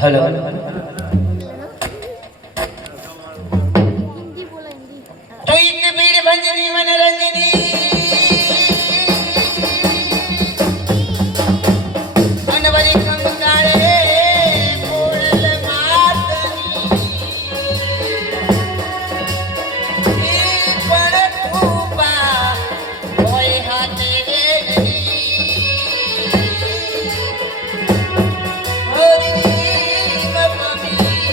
Hello तो इतने भीड़ भंजनी मनोरंजनी अनवरी खंगारे मोरल मातनी पण खूबा होय हाथे रे होरी मम्मी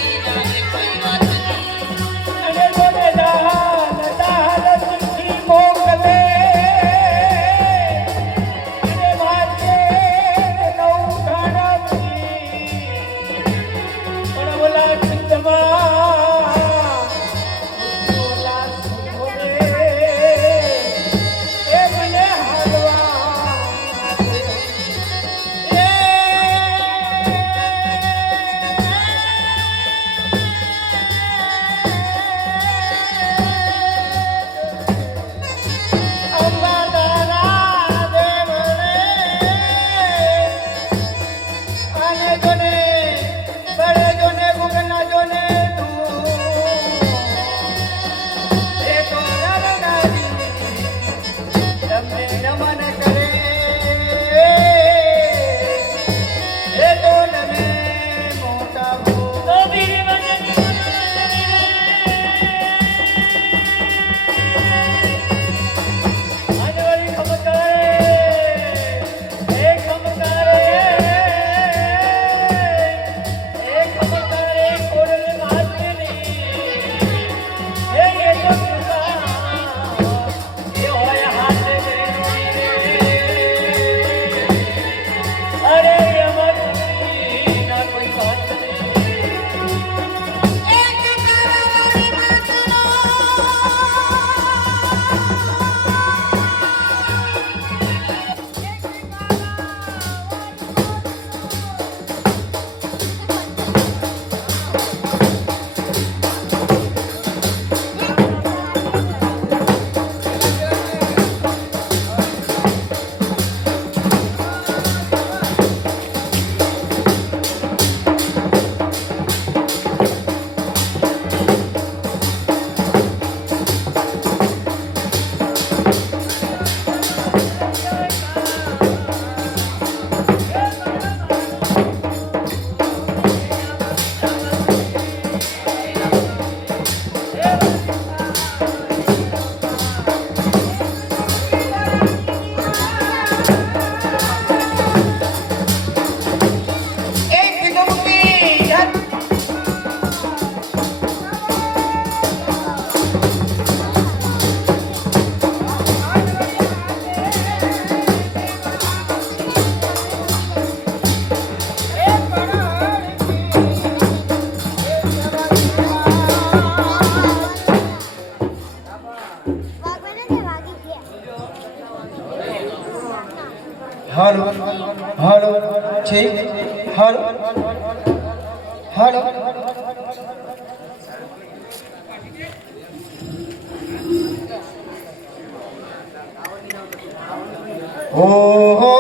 હાલો હાલો છે હાલો હાલો ઓહો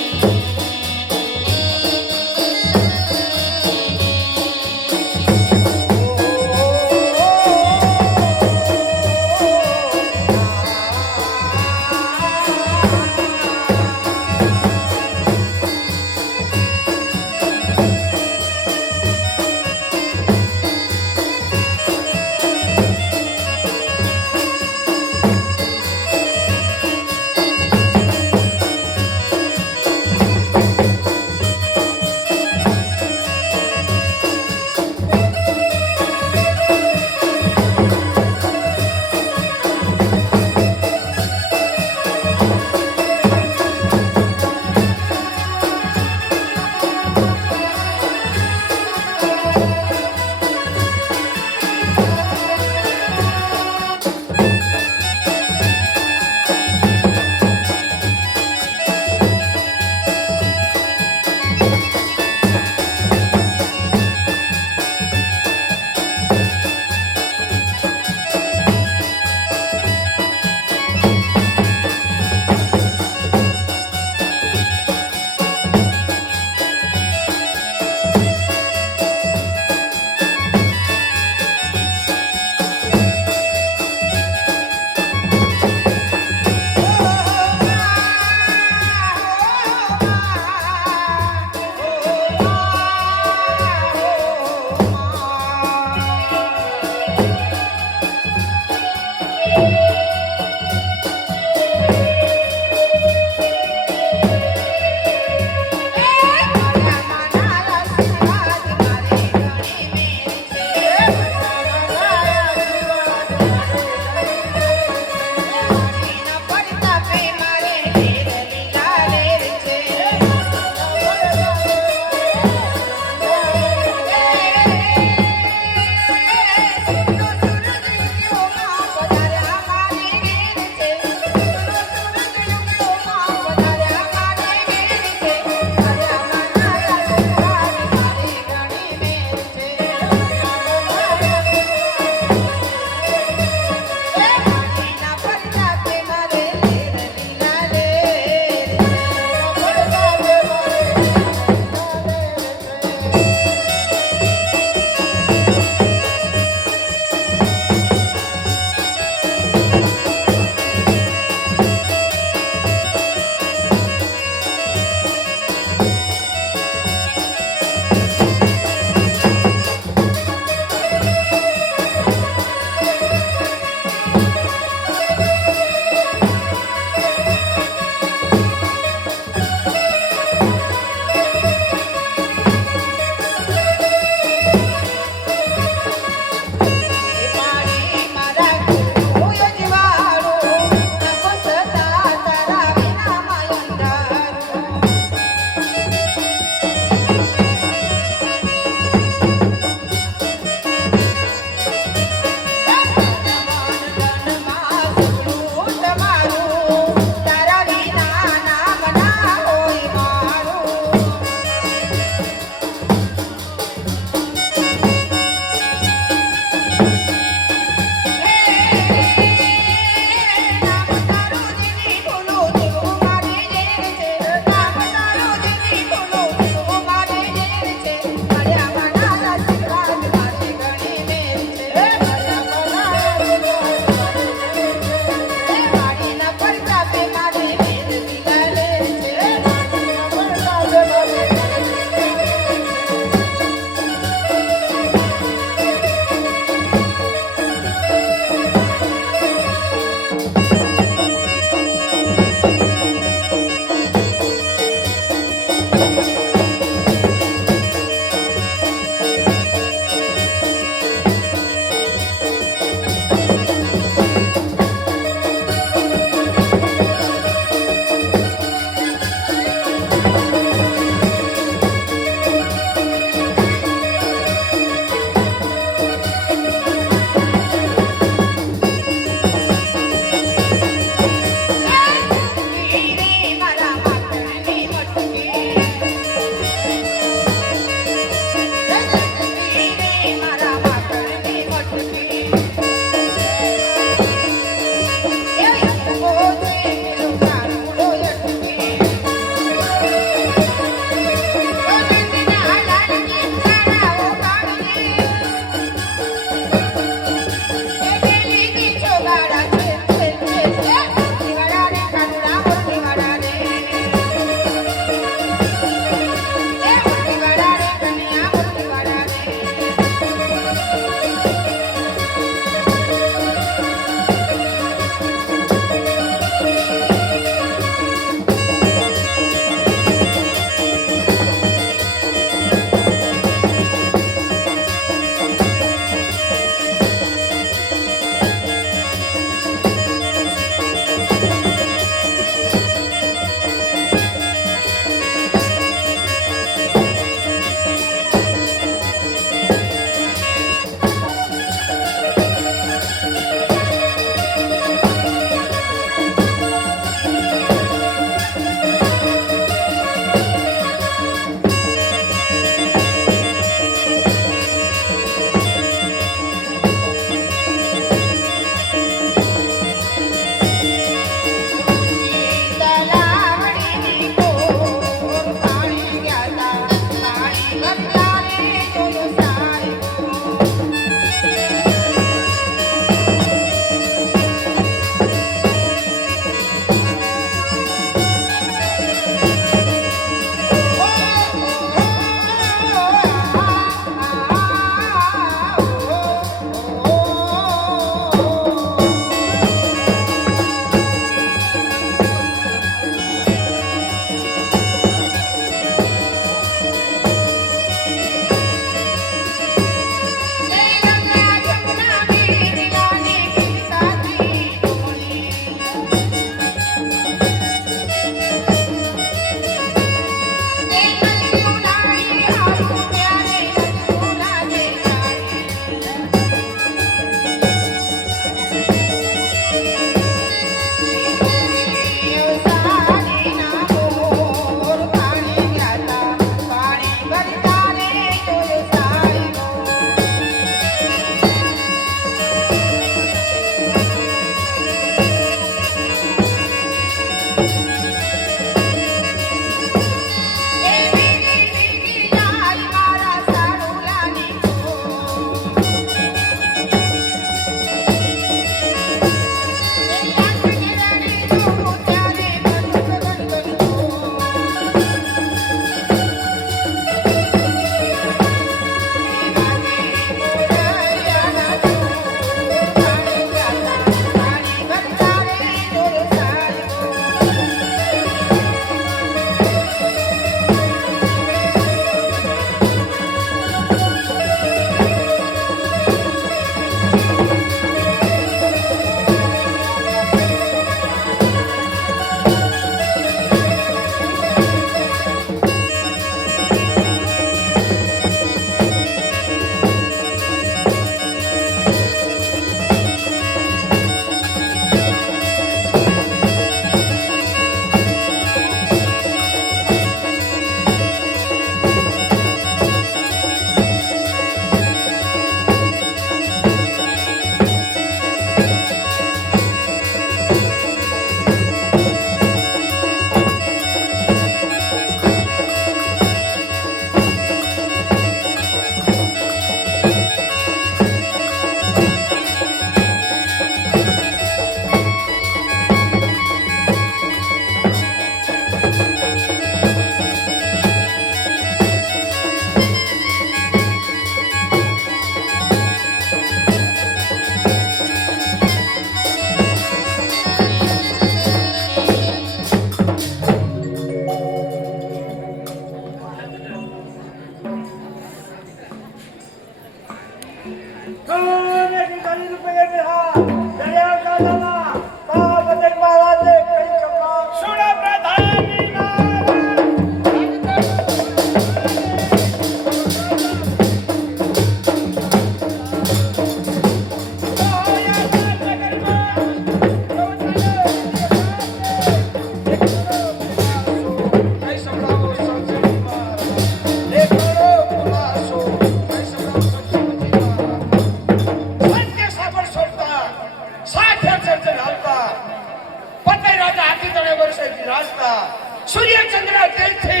सूर्यचंद्र तेल थी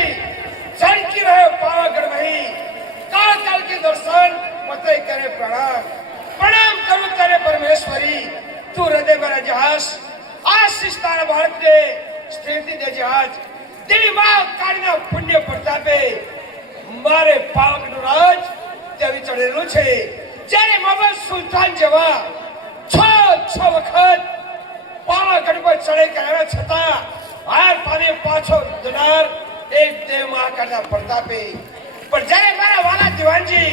चमकी रहे पावागढ़ वही काल काल के दर्शन पते करे प्रणाम प्रणाम करूं तेरे परमेश्वरी तू हृदय मेरा जहाज आशीष तारा भारत के स्थिति दे जहाज दिमाग काढ़ना पुण्य प्रतापे मारे पावागढ़ राज तेवी चढ़ेલું છે જ્યારે મોહમ્મદ સુલતાન જેવા છ વખત પાવાગઢ પર ચડે કર્યા છતાં હાર પાને પાછો દનાર એક દેહ મહાકાળના પ્રતાપે પણ જ્યારે મારા વાલા દીવાનજી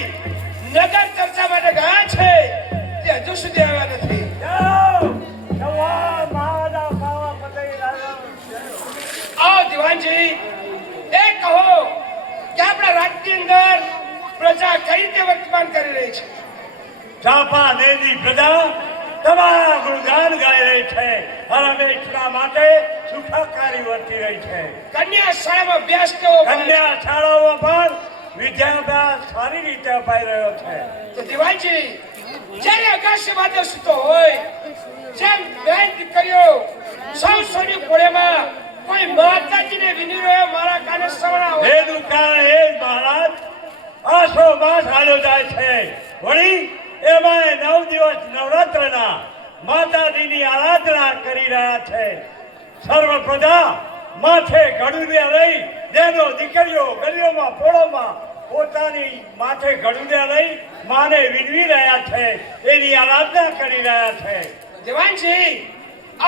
નગર ચર્ચા માટે ગયા છે તે હજુ સુધી આવ્યા નથી આવો દીવાનજી એ કહો કે આપણા રાજ્યની અંદર પ્રજા કઈ રીતે વર્તમાન કરી રહી છે ચાંપા દેવી પ્રજા તમારા ગુણગાન ગાઈ રહી છે હરમેશના માટે સુખાકારી વર્તી રહી છે કન્યા શાળામાં અભ્યાસ કેવો કન્યા શાળાઓ પર વિદ્યાભ્યાસ સારી રીતે અપાઈ રહ્યો છે તો દીવાનજી જ્યારે આકાશી વાદળ સૂતો હોય જેમ બેન દીકરીઓ સૌ સોની કોળેમાં કોઈ માતાજીને વિની રહ્યો મારા કાને સવણા હોય એ દુકાન એ જ મહારાજ આસો માસ હાલ્યો જાય છે વળી એમાં 9 દિવસ નવરાત્રના માતાજીની આરાધના કરી રહ્યા છે સર્વ પ્રજા માથે ગળુડિયા લઈ જેનો દીકરીઓ ગલીઓમાં પોળોમાં પોતાની માથે ગળુડિયા લઈ માને વિનવી રહ્યા છે એની આરાધના કરી રહ્યા છે દીવાનજી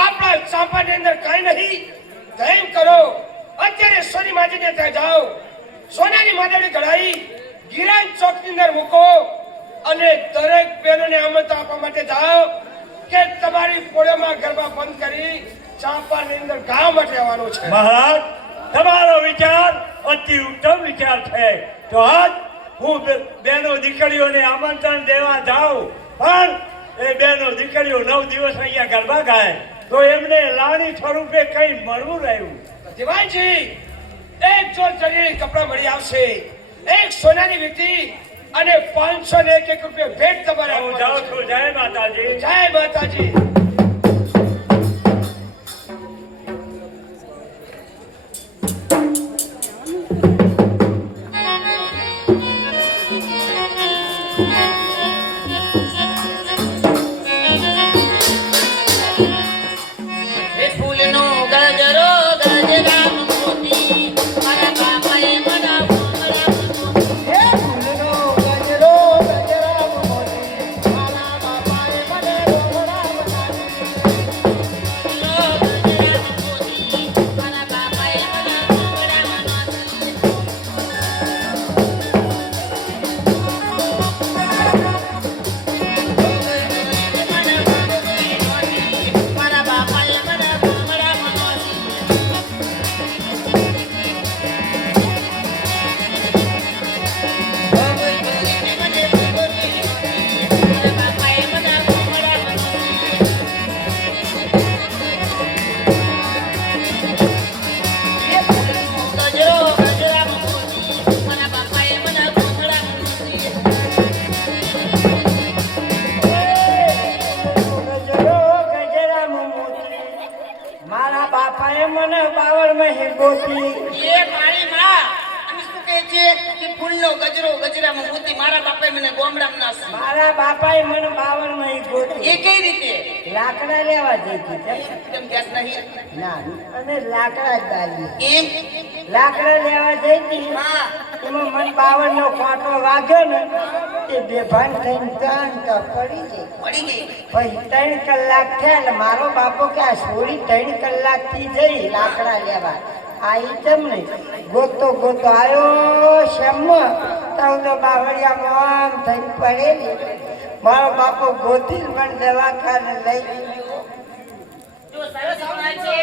આપણા ચાંપાની અંદર કાંઈ નહીં તેમ કરો અત્યારે સોની માજીને ત્યાં જાઓ સોનાની માદડી ઘડાઈ ગિરાન ચોકની અંદર મૂકો અને દરેક બહેનોને આમંત્રણ આપવા માટે જાઓ કે તમારી પોળોમાં ગરબા બંધ કરી ચાંપાની અંદર ગામ માટે આવવાનું છે મહારાજ તમારો વિચાર અતિ ઉત્તમ વિચાર છે તો આજ હું બેનો દીકરીઓને આમંત્રણ દેવા જાઉં પણ એ બેનો દીકરીઓ 9 દિવસ અહીંયા ગરબા ગાય તો એમને લાણી સ્વરૂપે કઈ મળવું રહ્યું દીવાનજી એક જોર ચડીને કપડા મળી આવશે એક સોનાની વીંટી અને 501 રૂપિયા ભેટ તમારે હું જાઉં છું જય માતાજી જય માતાજી એ ફૂલનો ગજરો ગજરામ મોતી મારા બાપાએ બનાવો હે ફૂલનો ગજરો ગજરામ મોતી મારા બાપાએ મને રોમડા બનાવી ફૂલનો ગજરામ મોતી મારા બાપાએ મને રોમડા બનાવી મારા બાપાએ મને રોમડા બનાવી મારા બાપાએ મને બાવળમાં હિરગોતી એ મારી માં અને શું કહે છે કે ફૂલનો ગજરો ગજરામાં મોતી મારા બાપાએ મને ગોમડામાં નાસી મારા બાપાએ મને બાવળમાં હિરગોતી એ કઈ રીતે લાકડા લેવા જઈ હતી કેમ ગેસ નહીં ના અને લાકડા જ દાલી એમ લાકડા લેવા જઈ હતી હા એમાં મને બાવળનો કાંટો વાગ્યો ને તે બેભાન થઈને તો પડી ગઈ પડી ગઈ પછી 3 કલાક થયા એટલે મારો બાપો કે આ છોડી 3 કલાકથી જઈ લાકડા લેવા આ ઈ તમને ગોતો ગોતો આવ્યો શેમમાં તો બાવળિયામાં આમ થઈને પડેલી મારો બાપો ગોતી પણ દવાખાને લઈ ગયો. જો સરસ વાત છે.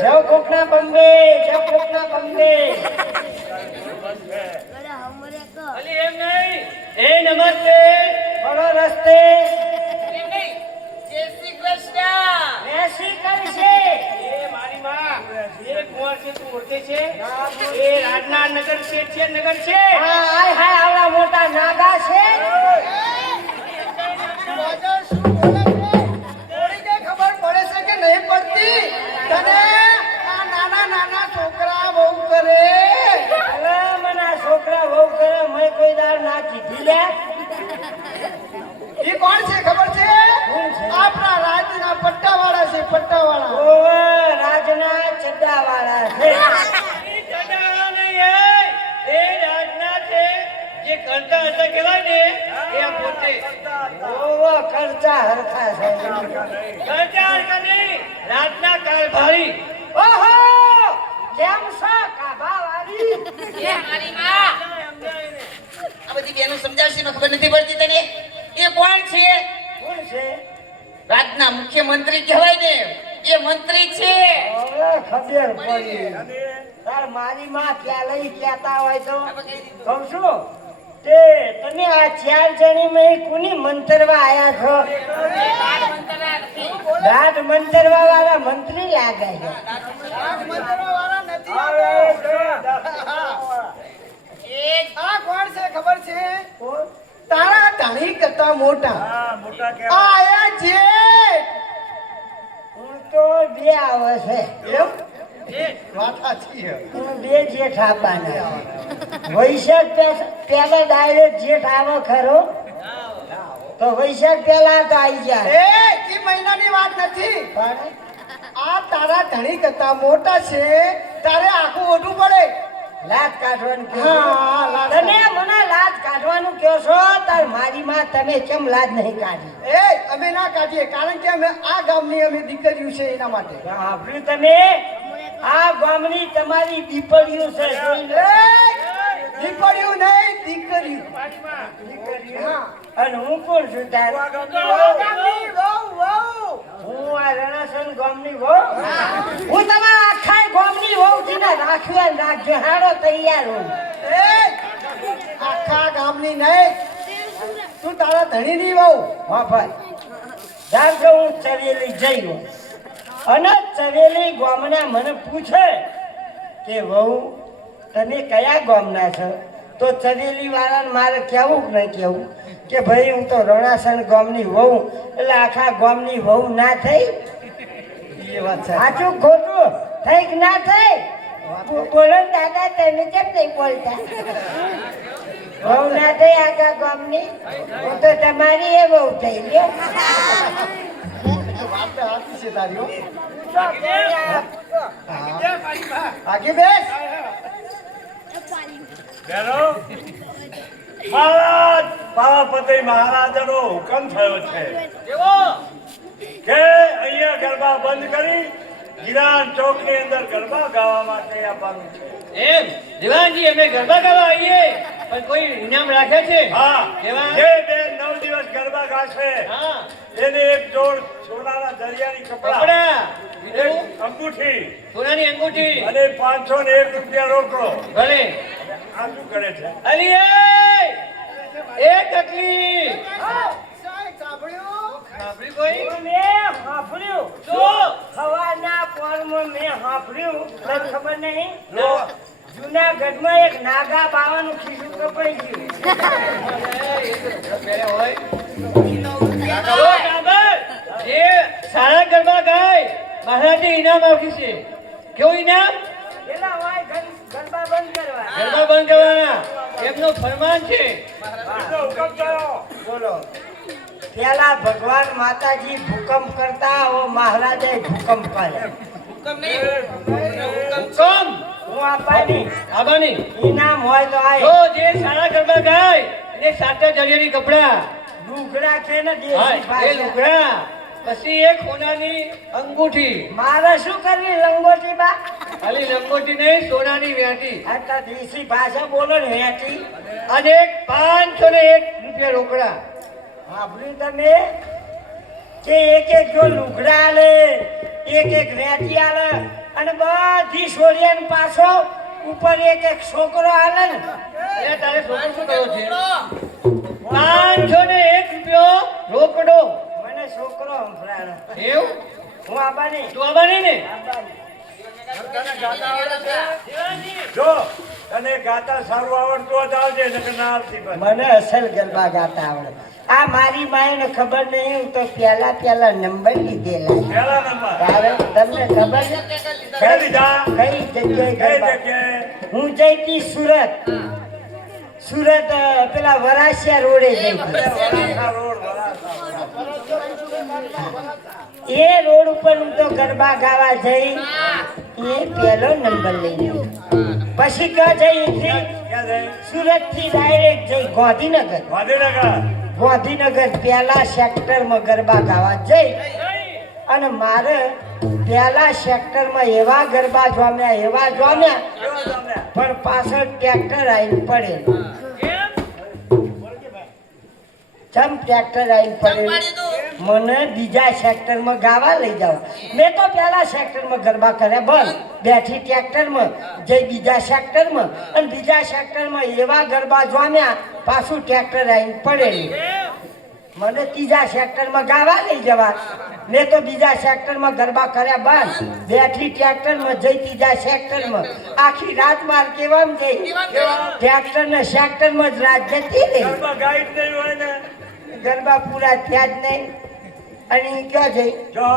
જવ કોકના બંબે, જવ કોકના બંબે. અલી એમ નહીં. એ નમસ્તે. બોલો રસ્તે એમ નહીં. જય શ્રી કૃષ્ણ. બેસી કરી છે. એ મારી માં એ કોણ છે તું ઓળખે છે એ રાજના નગર શેઠ છે નગર છે હા હાય હાય આવડા મોટા નાગા છે. થોડી કઈ ખબર પડે છે કે નહીં પડતી તને આ નાના નાના છોકરા બહુ કરે અરે મને આ છોકરા બહુ કરે મેં કોઈ દાળ ના કીધી લે. એ કોણ છે ખબર છે કોણ છે? આપણા રાજના પટ્ટાવાળા છે પટ્ટાવાળા ઓવે રાજના ચડ્ડા વાળા છે. એ ચડાવા નહીં એ રાજના છે જે કરતા હતા કહેવાય ને એ આ પોતે ઓવે ખર્ચા હરખા છે. કરતા હતા નહીં રાજના કારભારી. ઓહો કેમ છો કાભા વાળી? એ મારી માં. આ બધી બેનો સમજાવશે ને ખબર નથી પડતી તને. એ કોણ છે? કોણ છે? રાજના મુખ્યમંત્રી કહેવાય ને એ મંત્રી છે. હવે ખબર પડી. તાર મારી માં ક્યાં લઈ કહેતા હોય તો કહું છું તે તમે આ ચાર જણી માં કોની મંતરવા આયા છો? દાઢ મંતરવા વાળા મંત્રી લાગે છે. એ આ કોણ છે ખબર છે કોણ? તારા ધાણી કરતા મોટા હા મોટા કે આયા જે હું તો બે આવે છે. એમ વાત સાચી છે હું બે જેઠ આપવાના. વૈશાખ પેલા ડાયરેક્ટ જેઠ આવે ખરો તો વૈશાખ પેલા તો આવી જાય. એ મહિનાની વાત નથી પણ આ તારા ધણી કરતા મોટા છે તારે આખું ઓઢવું પડે લાજ કાઢવાનું કહો છો? હા, લાજ તમે મને લાજ કાઢવાનું કહો છો તાર મારી માં તમે કેમ લાજ નહીં કાઢી? એ અમે ના કાઢીએ કારણ કે અમે આ ગામની અમે દીકરીઓ છે એના માટે સાંભળ્યું તમે? આ ગામની તમારી દીપડીઓ છે જોઈ લો. દીકરીઓ નહીં દીકરીઓ હા. અને હું કોણ છું તાર? ગામની વહુ, વહુ. હું આ રણાસણ ગામની વહુ. હું તમારા આખા ગામની વહુ થી ને રાખ્યું રાખજો હારો તૈયાર હું. એ આખા ગામની નહીં તું તારા ધણીની વહુ હા ભાઈ જાણ કે હું ચવેલી જઈ ગયો અને ચવેલી ગામના મને પૂછે કે વહુ તમે કયા ગામના છો? તો ચવેલી વાળાને મારે કહેવું કે નહીં કહેવું કે ભાઈ હું તો રણાસણ ગામની વહુ એટલે આખા ગામની વહુ ના થઈ? એ વાત છે સાચું ખોટું થઈ કે ના થઈ? બોલો ને દાદા તમે કેમ નહીં બોલતા? વહુ ના થઈ આખા ગામની? હું તો તમારી એ વહુ થઈ ગયો. વાત તો સાચી છે તારી હો. હા. આગળ બેસ બેનો મહારાજ પાવાપતિ મહારાજનો હુકમ થયો છે કે અહીંયા ગરબા બંધ કરી ગિરાન ચોકની અંદર ગરબા ગાવા માટે આવવાનું છે. એમ દિવાનજી અમે ગરબા ગાવા આવીએ પણ કોઈ ઇનામ રાખે છે? હા કેવા? જે બે 9 દિવસ ગરબા ગાશે હા એને એક જોડ સોનાના દરિયાની કપડા કપડા એક અંગૂઠી સોનાની અંગૂઠી અને 501 રૂપિયા રોકડો. ભલે આ શું કરે છે? અલી એ ટકલી સાંભળ્યું સાંભળી કોઈ? મેં સાંભળ્યું શું? સવારના પોરમાં મેં સાંભળ્યું તને ખબર નહીં? જો જુનાગઢમાં એક નાગા બાવાનું ખીજું કપાઈ ગયું. જો ડાબર, જે સારા ગરબા ગાય મહારાજે ઇનામ આપ્યું છે. કેવું ઇનામ? પેલા વાય ગરબા બંધ કરવા. ગરબા બંધ કરવાના એમનું ફરમાન છે. એમનો હુકમ કરો. બોલો પેલા ભગવાન માતાજી ભૂકંપ કરતા ઓ મહારાજે ભૂકંપ કરે. હુકમ નહીં હુકમ હુકમ હું આપવાની આબાની ઇનામ હોય તો જો આય. જે સારા ગરબા ગાય એને સાચા જરિયાની કપડા લુગડા કે ને હા દેશી એ ભાષા. લુગડા પછી એક સોનાની અંગૂઠી. મારે શું કરવી લંગોટી બા? ખાલી લંગોટી નહીં, સોનાની વેટી. આ તો દેશી ભાષા બોલો ને વેચી. અને એક 501 રૂપિયા રોકડા. સાંભળ્યું તમે કે એક એક જો લુગડા આલે, એક એક વેચી આલે અને બધી છોડીને પાછો ઉપર એક એક છોકરો આલે ને. એ તારે છોકરો શું કર્યો છે? 501 રૂપિયો રોકડો. મને છોકરો સંભળાણો. એવું? હું આબાની તું આવવાની ને? જો તને ગાતા સારું આવડતું હોય તો આવજે, નકર ના આવતી બસ. મને અસલ ગરબા ગાતા આવડે. આ મારી માને ખબર નહીં, હું તો પહેલા નંબર લીધેલા. પહેલા નંબર તારે તમને ખબર છે કઈ લીધા? કઈ જગ્યાએ કઈ ગરબા? જગ્યાએ? હું જઈ હતી સુરત. સુરત પેલા વરાસિયા રોડે જઈ હતી. વરાછા રોડ, વરાછા. એ રોડ ઉપર હું તો ગરબા ગાવા જઈ, એ પહેલો નંબર લઈ ગયો. પછી ક્યાં જઈ હતી? ક્યાં જાય? સુરત થી ડાયરેક્ટ જઈ ગાંધીનગર. ગાંધીનગર. ગાંધીનગર પહેલા સેક્ટરમાં ગરબા ગાવા જઈ અને મારે પહેલા સેક્ટરમાં એવા ગરબા જોમ્યા કેવા તમને? પણ પાછળ ટ્રેક્ટર આવીને પડે. ચમ ટ્રેક્ટર આવીને પડે મને બીજા સેક્ટરમાં ગાવા લઈ જાવ. મેં તો પહેલા સેક્ટરમાં ગરબા કર્યા બંધ, બેઠી ટ્રેક્ટરમાં જઈ બીજા સેક્ટરમાં અને બીજા સેક્ટરમાં એવા ગરબા જોમ્યા પાછું ટ્રેક્ટર આવીને પડેલું. મને ત્રીજા સેક્ટરમાં ગાવા લઈ જવા. મેં તો બીજા સેક્ટરમાં ગરબા કર્યા બંધ, બેઠી ટ્રેક્ટરમાં જઈ ત્રીજા સેક્ટરમાં આખી રાત માર કેવામ જઈ ટ્રેક્ટરના સેક્ટરમાં જ રાત જતી રહી. ગરબા ગાઈ જ નહીં હોય ને. ગરબા પૂરા થયા જ નહીં. અને ઈ ક્યાં જઈ? જો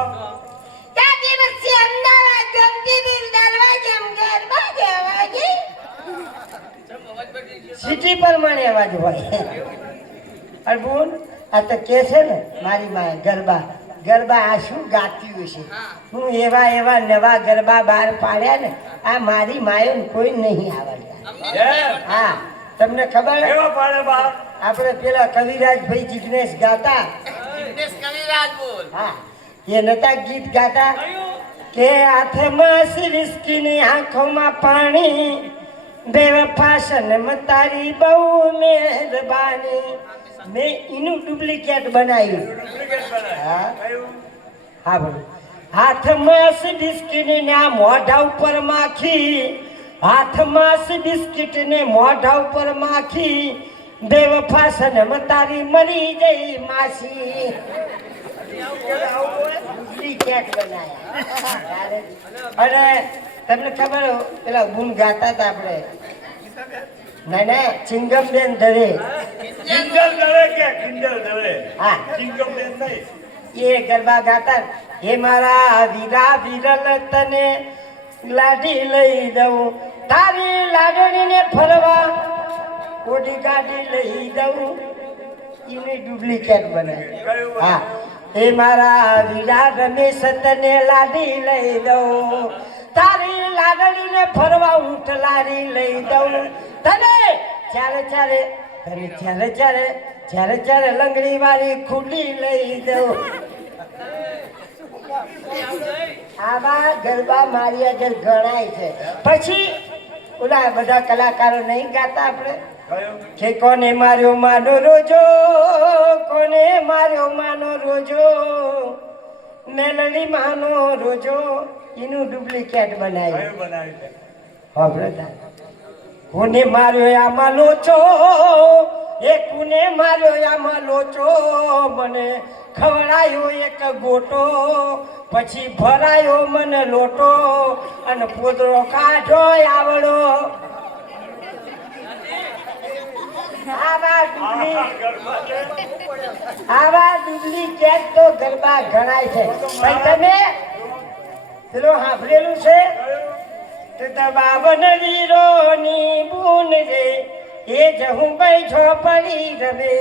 સિટી પ્રમાણે અવાજ હોય. અર્બુન આ તો કે છે ને મારી માં ગરબા આ શું ગાતી હશે. હું એવા નવા ગરબા બહાર પાડ્યા ને આ મારી માયો કોઈ નહીં આવડતા. હા તમને ખબર કેવા પાડે બા? આપણે પેલા કવિરાજભાઈ જિગ્નેશ ગાતા. હા એ નતા ગીત ગાતા કે હાથમાં સિરસ્કીની આંખોમાં પાણી, બેવફા સનમ તારી બહુ મહેરબાની. મેં એનું ડુપ્લિકેટ બનાવ્યું. હા હા બોલો. હાથમાં બિસ્કીટ ને આ મોઢા ઉપર માખી, હાથમાં બિસ્કીટ ને મોઢા ઉપર માખી, બેવફા સનમ તારી મરી ગઈ માસી. ડુપ્લિકેટ બનાયા. અને તમને ખબર પેલા ગુણ ગાતા હતા આપણે? ના ચિંગમબેન દવે. કિંજલ દવે કે કિંજલ દવે? હા ચિંગમ બેન નહીં. એ ગરબા ગાતા. હે મારા વીરા વિરલ તને લાડી લઈ દઉં, તારી લાડણીને ફરવા ઓડી ગાડી લઈ દઉં. એને ડુપ્લિકેટ બનાવ્યું. હા હે મારા વીરા રમેશ તને લાડી લઈ દઉં, તારી લાડણીને ફરવા ઊંટ લાડી લઈ દઉં. તને ચારે લંગડી વાળી ખુલ્લી લઈ દઉં. આવા ગરબા મારી આગળ ગણાય છે. પછી ઓલા બધા કલાકારો નહીં ગાતા આપણે કે કોને માર્યો માનો રોજો, કોને માર્યો માનો રોજો, મેલડી માનો રોજો. એનું ડુપ્લિકેટ બનાવ્યું. બનાવી છે. હવે કોને માર્યો આમાં લોચો, એ કોને માર્યો આમાં લોચો, મને ખવડાયો એક ગોટો, પછી ભરાયો મને લોટો, અને પોદરો કાઢો આવડો. આવા ડુપ્લિકેટ તો ગરબા ગણાય છે. પણ તમે પેલો સાંભળેલું છે બાબન વીરોની બૂન રે એ જહું ભાઈ ઝોપડી રવે.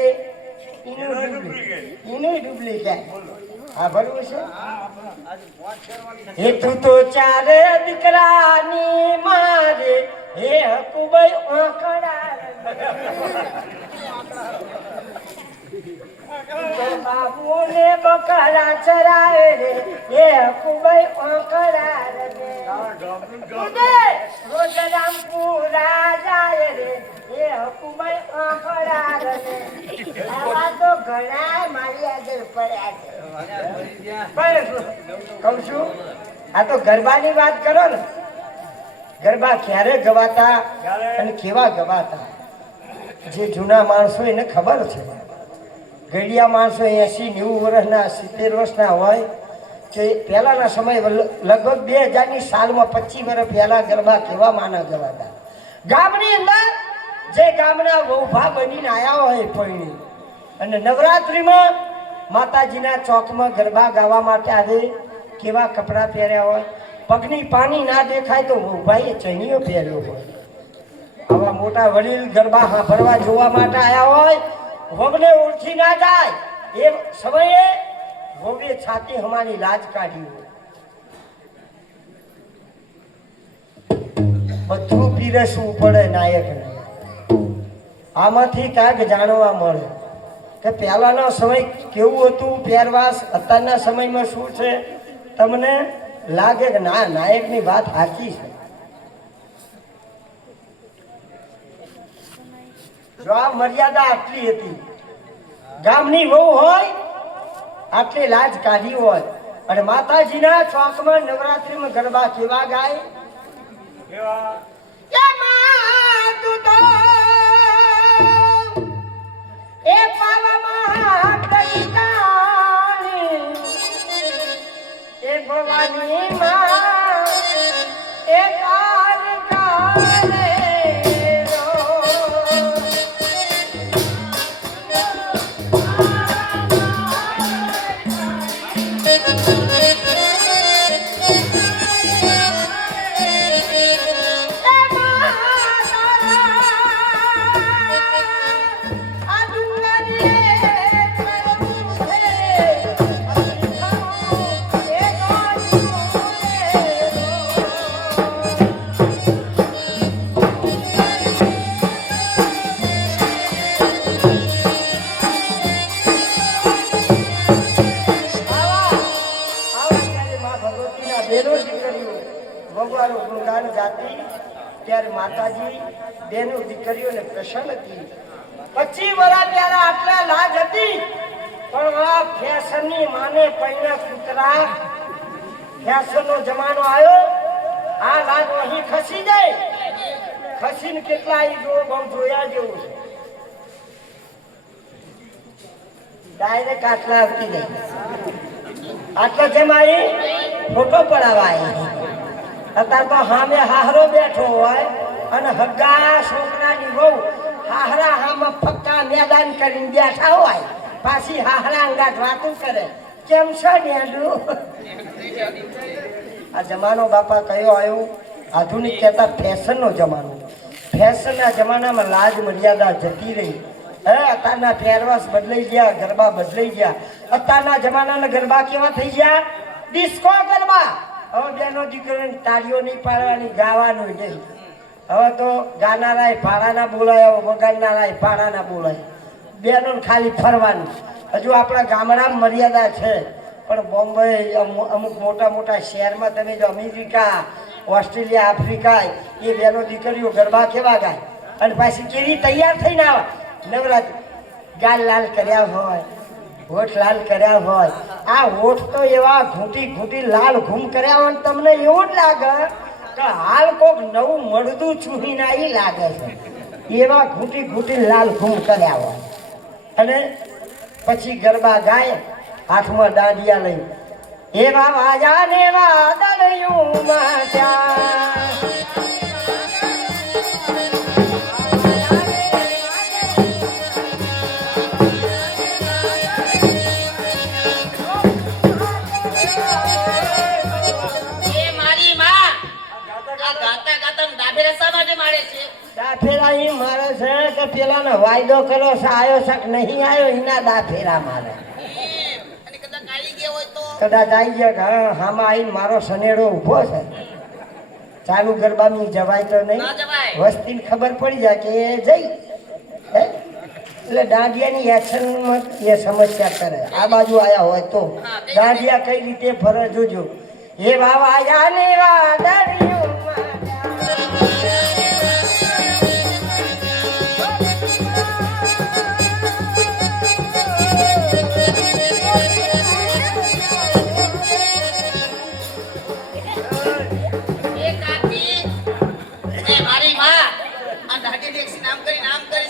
એનું ડુપ્લિકેટ. હા ભરવું છે. હે તું તો ચારે દીકરાની મારે, હે હકુભાઈ આંકડા બાબુને બકરા ચરાવે રે એ હકુભાઈ ઓકળા રે ઉદે રોજ રામપુરા જાય રે એ હકુભાઈ ઓકળા રે આવા તો ઘણા મારી આગળ પડ્યા છે કહું છું આ તો ગરબાની વાત કરો ને ગરબા ક્યારે ગવાતા અને કેવા ગવાતા જે જૂના માણસો એને ખબર છે ગઈડિયા માણસો 80-90 વર્ષના 70 વર્ષના હોય કે પહેલાના સમય લગભગ 2000ની સાલમાં 25 વર્ષ પહેલા ગરબા કેવા માના ગવાતા ગામની અંદર જે ગામના વહુભા બનીને આવ્યા હોય પૈણી અને નવરાત્રિમાં માતાજીના ચોકમાં ગરબા ગાવા માટે આવે કેવા કપડાં પહેર્યા હોય પગની પાણી ના દેખાય તો વહુભાઈએ ચણીઓ પહેર્યો હોય આવા મોટા વડીલ ગરબા સાંભળવા જોવા માટે આવ્યા હોય વહુને ઓળખી ના જાય એ સમયે વહુએ છાતી હમારી લાજ કાઢી હોય બધું પીરસવું પડે નાયકને આમાંથી કાંઈક જાણવા મળે કે પહેલાનો સમય કેવું હતું પહેરવાસ અત્યારના સમયમાં શું છે તમને લાગે કે ના નાયકની વાત સાચી છે જો આ મર્યાદા આટલી હતી ગામની વહુ હોય આટલી લાજ કાઢી હોય અને માતાજીના ચોકમાં નવરાત્રીમાં ગરબા કેવા ગાય એ પાવામાં એ ભવાની માં એ કાલ કાલે ત્યારે માતાજી બેનો દીકરીઓને પ્રસન્ન હતી 25 વર્ષ પહેલા આટલા લાજ હતી પણ આ ફેશનની માને પૈણા કૂતરા ફેશનનો જમાનો આવ્યો આ લાજ અહીં ખસી જાય ખસીને કેટલા ઈ જો બહુ જોયા જેવું છે ડાયરેક્ટ આટલા આવતી જાય આટલા જેમ આવી ફોટો પડાવાય અત્યારે તો સામે હાહરો બેઠો હોય અને હગા છોકરાની વહુ હાહરા હામાં ફક્કા મેદાન કરીને બેઠા હોય પાછી હાહરા અંગાટ વાતું કરે કેમ છે નેડું આ જમાનો બાપા કયો આવ્યો આધુનિક કહેતા ફેશનનો જમાનો ફેશનના જમાનામાં લાજ મર્યાદા જતી રહી અત્યારના પહેરવાસ બદલાઈ ગયા ગરબા બદલાઈ ગયા અત્યારના જમાનાના ગરબા કેવા થઈ ગયા ડિસ્કો ગરબા હવે બેનો દીકરીઓની તાળીઓ નહીં પાડવાની ગાવાનું નહીં હવે તો ગાનારાય ભાડાના બોલાય વગાડનારાય ભાડાના બોલાય બેનો ખાલી ફરવાનું હજુ આપણા ગામડામાં મર્યાદા છે પણ બોમ્બે અમુક મોટા મોટા શહેરમાં તમે જો અમેરિકા ઓસ્ટ્રેલિયા આફ્રિકા એ બેનો દીકરીઓ ગરબા કેવા ગાય અને પાછી કેવી તૈયાર થઈને આવે નવરાત્રિ ગાલ લાલ કર્યા હોય હોઠ લાલ કર્યા હોય આ હોઠ તો એવા ઘૂંટી ઘૂંટી લાલ ઘૂમ કર્યા હોય તમને એવું જ લાગે કે હાલ કોક નવું મળદું ચૂહીને આવી લાગે છે એવા ઘૂંટી ઘૂંટી લાલ ઘૂમ કર્યા હોય અને પછી ગરબા ગાય હાથમાં દાંડિયા લઈ એવા વાજા ને વાદળિયું માચ્યા દાફેરા ઈ મારે છે કે પેલાનો વાયદો કર્યો છે આવ્યો છે કે નહીં આવ્યો એના દાફેરા મારે કદાચ આવી ગયા કે હામાં આવીને મારો સનેડો ઊભો છે ચાલુ ગરબામાં જવાય તો નહીં વસ્તીને ખબર પડી જાય કે એ જઈ એટલે દાંડિયાની એક્શનમાં એ સમસ્યા કરે આ બાજુ આયા હોય તો દાંડિયા કઈ રીતે ફરે જોજો એ વાવાયા ને વાદળિયું એ કાકી એ મારી માં આ દાદીની એક નામ કરી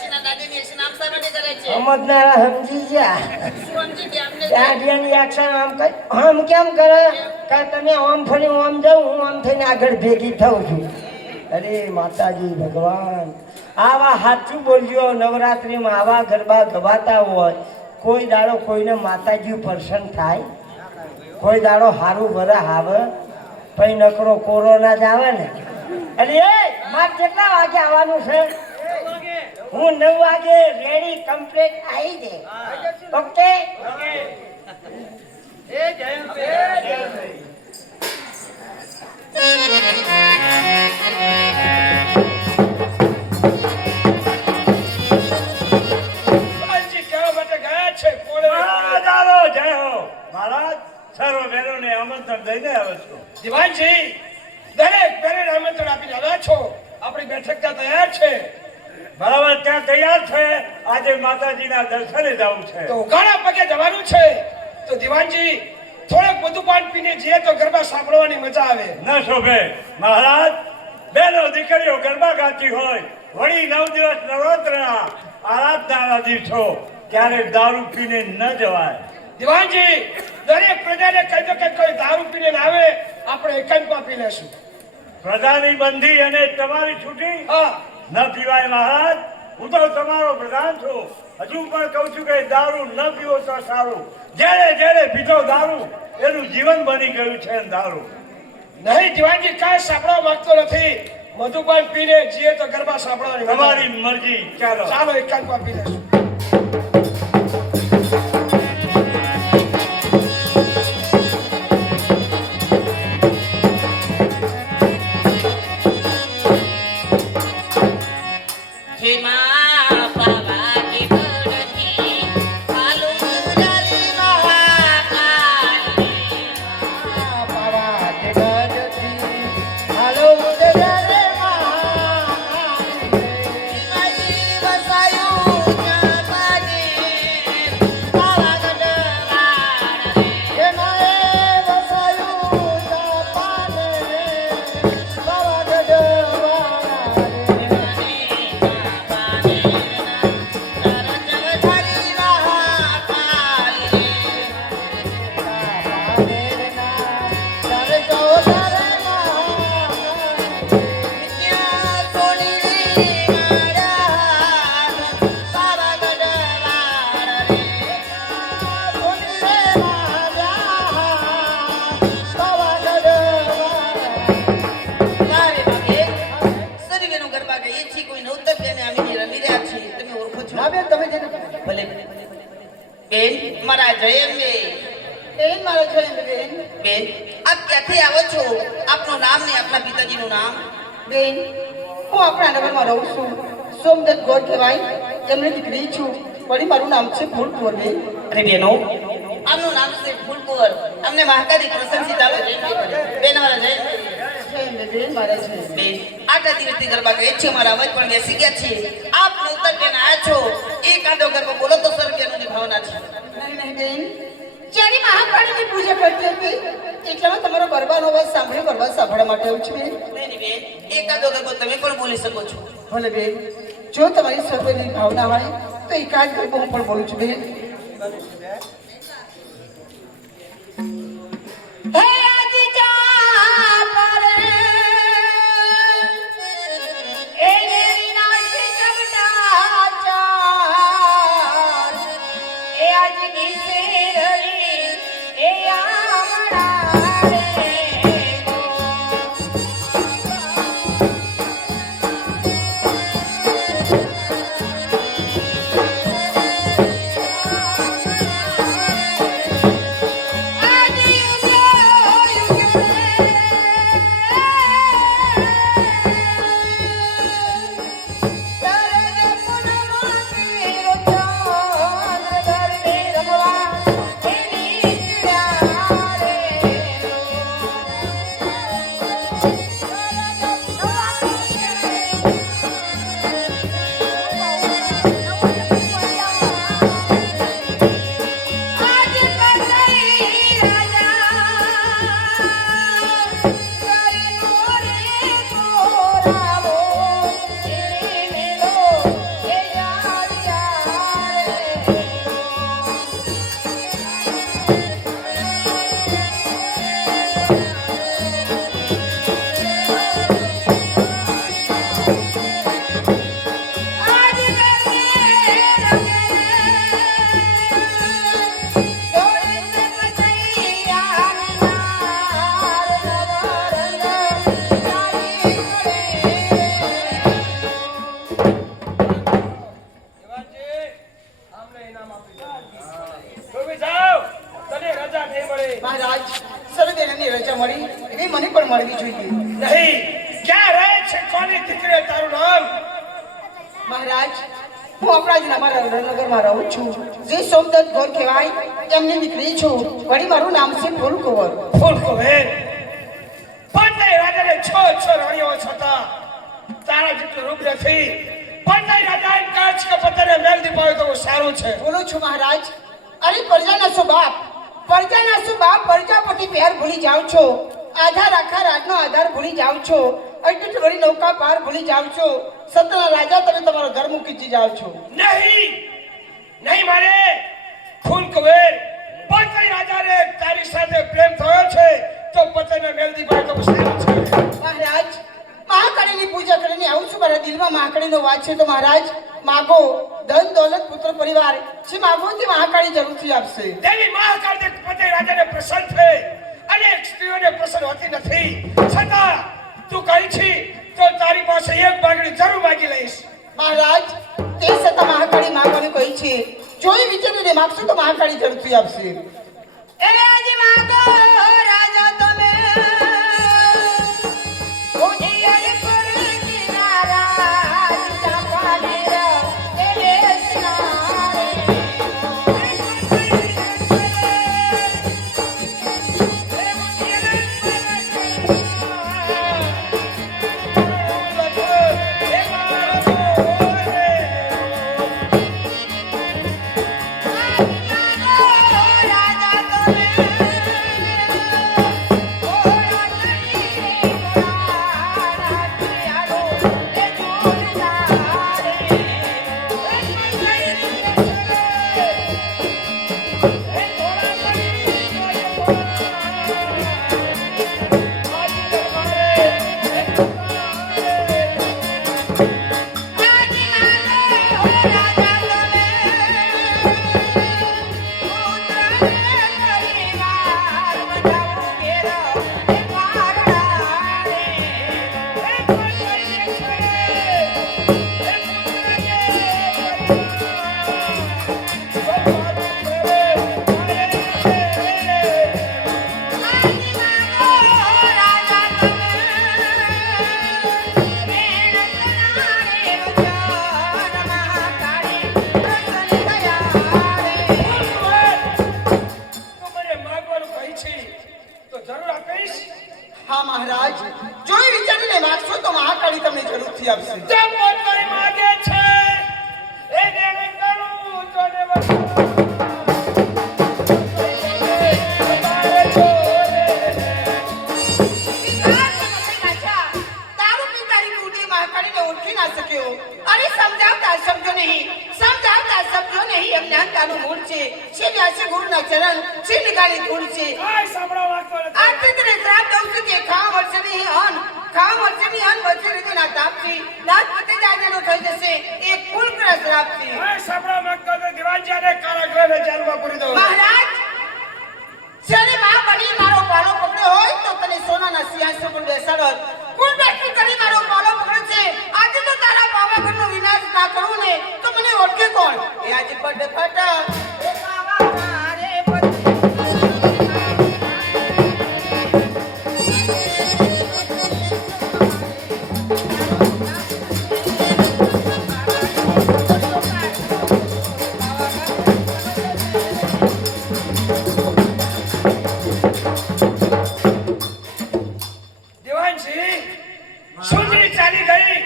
છે ને દાદીની એક નામ શા માટે કરે છે સમજનારા સમજી ગયા સમજી ગયા અમને દાંડિયાની એક્શન આમ કર આમ કેમ કરે કે તમે આમ ફરી આમ જાઉં હું આમ થઈને આગળ ભેગી થાઉં છું અરે માતાજી ભગવાન આવા સાચું બોલજો નવરાત્રિમાં આવા ગરબા ગવાતા હોય કોઈ દાડો કોઈને માતાજી પ્રસન્ન થાય કોઈ દાડો હારું વરસ આવે પછી નકરો કોરોના જ આવે ને અરે એ મારે કેટલા વાગે આવવાનું છે હું 9 વાગે રેડી કમ્પ્લીટ આવી જાય ઓકે હનુમાનજી કહેવા માટે ગયા છે કોણે મહારાજ આવો જય હો મહારાજ સર્વ બહેનોને આમંત્રણ દઈને આવ્યો છું દિવાનજી દરેક બેને આમંત્રણ આપીને આવ્યા છો આપણી બેઠક ત્યાં તૈયાર છે બરાબર ત્યાં તૈયાર છે આજે માતાજીના દર્શને જવું છે તો ઉઘાડા પગે જવાનું છે તો દિવાનજી થોડુંક બધું પાન પીને જઈએ તો ગરબા સાંભળવાની મજા આવે ન શોભે મહારાજ બેનો દીકરીઓ ગરબા ગાતી હોય વળી 9 દિવસ નવરાત્રના આરાધનાના દિવસો ત્યારે દારૂ પીને ન જવાય દિવાનજી દરેક પ્રજાને કહી દો કે કોઈ દારૂ પીને ના આવે આપણે એકાંતમાં પી લેશું પ્રજાની બંધી અને તમારી છૂટી હા ન પીવાય મહારાજ હું તો તમારો પ્રધાન છું હજુ પણ કહું છું કે દારૂ ન પીવો તો સારું જેને પીધો દારૂ એનું જીવન બની ગયું છે દારૂ નહીં દિવાનજી કાંઈ સાંભળવા માંગતો નથી મધુપાન પીને જઈએ તો ગરબા સાંભળવાની મજા આવે. તમારી મરજી ચાલો ચાલો એકાંતમાં પી લેશું હે માં પાવા કે બળની હાલો રે મહાકાળી માજી વસાયું ના પાડી પાવા ગઢવાળ ભલે બેન મારા જયમ બેન મારો જયમ બેન આપ ક્યાંથી આવો છો આપનું નામ ને આપના પિતાજીનું નામ બેન હું આપણા નગરમાં રહું છું સોમદત્ત ગોર કહેવાય એમની દીકરી છું વળી મારું નામ છે ફૂલપુર બેન અરે બેનો આમનું નામ છે ફૂલકુંવર અમને મહાકાળી પ્રશંસિત આવે બેન મારા જયમ બેન મારે છે બેન આટલા દિવસથી ગરબા ગઈ છે મારા અવાજ પણ બેસી ગયા છે આપ નવતર બેન આવ્યા છો એક આદો ગરબા બોલો તો સર બેનની ભાવના છે નહીં બેન જ્યારે મહાકાળીની પૂજા કરતી હતી એટલામાં તમારો ગરબાનો અવાજ સાંભળ્યો ગરબા સાંભળવા માટે આવું છું બેન નહીં બેન એક આદો ગરબો તમે પણ બોલી શકો છો ભલે બેન જો તમારી સર્વની ભાવના હોય તો એકાદ ગરબો હું પણ બોલું છું બેન હે આદિજા પરે એ વિનાશી જગતા ચાર એ આજ ગીસે રડી એ આમડા રે તું બી જાઓ, તને રજા નહીં મળે. મહારાજ સર્વેની રજા મળી એવી મને પણ મળવી જોઈએ. નહીં, ક્યાં રહે છે કોની દીકરી તારું નામ? મહારાજ હું આપણા જ નગરમાં રહું છું. જે સોમદત્ત ગોર કહેવાય એમની દીકરી છું. વળી મારું નામ છે ફૂલકુંવર. ફૂલકુંવર, પાંચે રાજાને છ રાણીઓ છતાં તારા જેટલું રૂપ નથી. પાંચે રાજા એમ કહે છે કે પોતાને મેલ દીપાવે તો સારું છે. બોલું છું મહારાજ. અરે પ્રજાના શું બાપ, પ્રજાપતિ પહેર ભૂલી જાવ છો. આધાર આખા રાજનો આધાર ભૂલી જાવ છો. અટટ વળી નૌકા પાર ભૂલી જાવ છો. સતના રાજા તમે તમારો ઘર મૂકી જાવ છો. નહીં, નહીં મારે ફૂલકુંવર, પાંચે રાજાને તારી સાથે પ્રેમ થયો છે તો પોતાને મેલ દીપાવે તો સારું છે. મહારાજ મહાકાળીની પૂજા કરીને આવું છું. મારા દિલમાં મહાકાળીનો વાત છે તો મહારાજ માગો, ધન દોલત પુત્ર પરિવાર જે માગો તે મહાકાળી જરૂરથી આપશે. દેવી મહાકાળ તે પોતે રાજાને પ્રસન્ન થઈ. અનેક સ્ત્રીઓને પ્રસન્ન હોતી નથી, છતાં તું કહી છી તો તારી પાસે એક બાગડી જરૂર માગી લઈશ. મહારાજ તે છતાં મહાકાળી માગવાનું કહી છે. જોઈ વિચારીને માગશો તો મહાકાળી જરૂરથી આપશે. એ આજે માગો રાજા તમે ઉજિયાર પર કિનારા ચાપાનેરા એ દેશનારે હા મહારાજ જોઈ વિચારીને માગશો તો મહાકાળી તમને જરૂરથી આપશે. જે પોતાને માગે છે એને કરું તો ને તારું પિતાની બુદ્ધિ મહાકાળીને ઓળખી ના શક્યો. અરે સમજાવતા સમજો નહીં એમ જ્ઞાનતાનું મૂળ છે. છે વ્યાસે ગુરુના ચરણ છે નિગારી ધૂળ છે. કાઈ સાંભળવા માંગતો નથી. આ પિતરે શ્રાપ દઉં છું કે ખા વર્ષની અન વચ્ચે રીતે ના તાપથી નાથ પતિ જાજેલો થઈ જશે. એ કુલ કરા શ્રાપ છે. કાઈ સાંભળવા માંગતો નથી. દિવાનજીને કારાગૃહને જેલમાં પૂરી દો. મહારાજ જ્યારે માં બની મારો પાલો પકડ્યો હોય તો તને સોનાના સિંહાસન પર બેસાડત. કુલ બેઠી કરી મારો પાલો પકડ્યો છે. આજે તો તારા પાવાગઢનો વિનાશ ના કરું ને તો મને ઓળખે કોણ? એ આજે પડ ફટ એ પાવાગઢ રે દિવાનજી, સુંદરી ચાલી ગઈ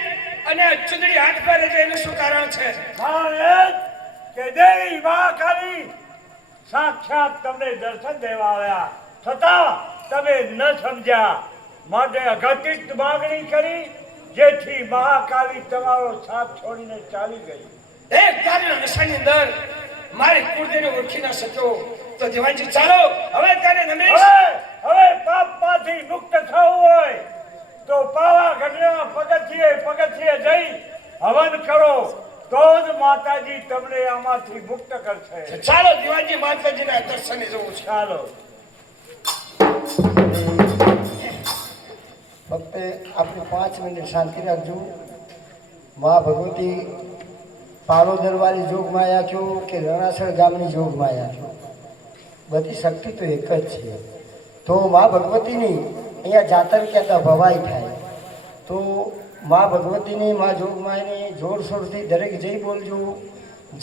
અને ચુંદડી હાથ પર રહી ગઈ. એનું શું કારણ છે? મહારાજ કે દેવી મહાકાળી સાક્ષાત તમને દર્શન દેવા આવ્યા છતાં તમે ન સમજ્યા. માટે અઘટિત માગણી કરી જેથી મહાકાળી તમારો સાથ છોડીને ચાલી ગઈ. એક ધારીના નિશાની અંદર મારી કુળદેવીને ઓળખી ના શક્યો તો દિવાનજી ચાલો હવે તેને નમીશ. હવે પાપમાંથી મુક્ત થવું હોય તો પાવાગઢના પગથિયે જઈ હવન કરો તો જ માતાજી તમને આમાંથી મુક્ત કરશે. ચાલો દિવાનજી, માતાજીના દર્શને જવું છે. ચાલો. ફક્ત આપણે 5 મિનિટ શાંતિ રાખજો. મા ભગવતી પારોદરવાળી જોગમાયા કયો કે રણાસર ગામની જોગમાયા કયો, બધી શક્તિ તો એક જ છે. તો મા ભગવતીની અહીંયા જાતર કહેતા ભવાઈ થાય. તો મા ભગવતીની મા જોગમાયાની જોરશોરથી દરેક જય બોલજો.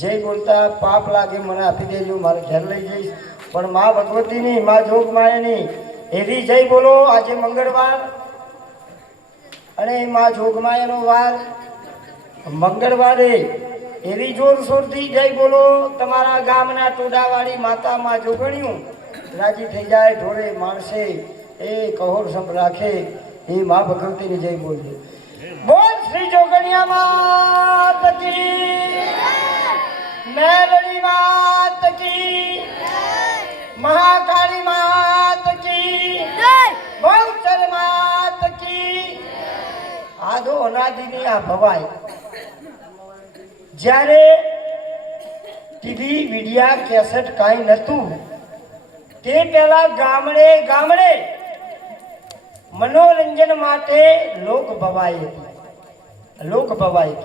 જય બોલતા પાપ લાગે મને આપી દેજો, મારે ઘેર લઈ જઈશ. પણ મા ભગવતીની મા જોગમાયાની એવી જય બોલો. આજે મંગળવાર અને મા જોગમાયાનો વાર મંગળવારે એવી જોરશોરથી જય બોલો. તમારા ગામના ટોડાવાળી માતા માં જોગણ્યું રાજી થઈ જાય. ઢોળે માણસે એ કહોર સંપ રાખે એ મા ભગવતીની જય બોલજો. બોલ શ્રી જોગણિયા માત કી, મેલડી માત કી, મહાકાળી માત કી, બહુચર માત કી. આદો અનાદિની આ ભવાઈ જ્યારે ટીવી મીડિયા કેસેટ કાંઈ નહોતું તે પહેલા ગામડે ગામડે મનોરંજન માટે લોક ભવાઈ હતી. લોક ભવાઈ